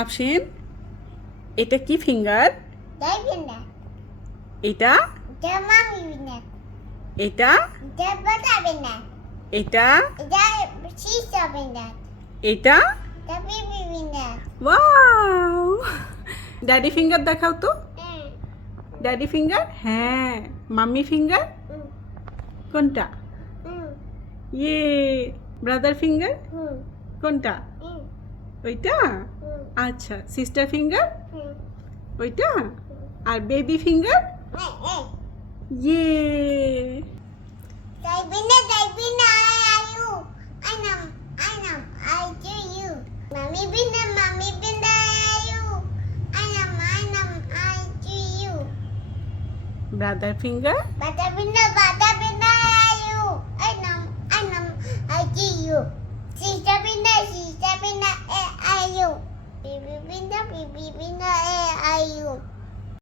আফসিন, এটা কি finger? Daibina. এটা Jamamina. এটা Dabatabina. এটা Shisabina. এটা Dabibina. ওয়াও! ড্যাডি ফিঙ্গার দেখাও তো। ড্যাডি ফিঙ্গার, হ্যাঁ। মাম্মি ফিঙ্গার কোনটা? ইয়ে। ব্রাদার ফিঙ্গার কোনটা? ওইটা? আচ্ছা, সিস্টার ফিঙ্গার ওইটা? আর বেবি ফিঙ্গার? ইয়ে। Daibina, ayu. Anam, I do you. Mami bina, ayu. Anam, I do you. Brother finger? Batabina, ayu. Anam, I do you. Sisabina, ayu. Bibi bina,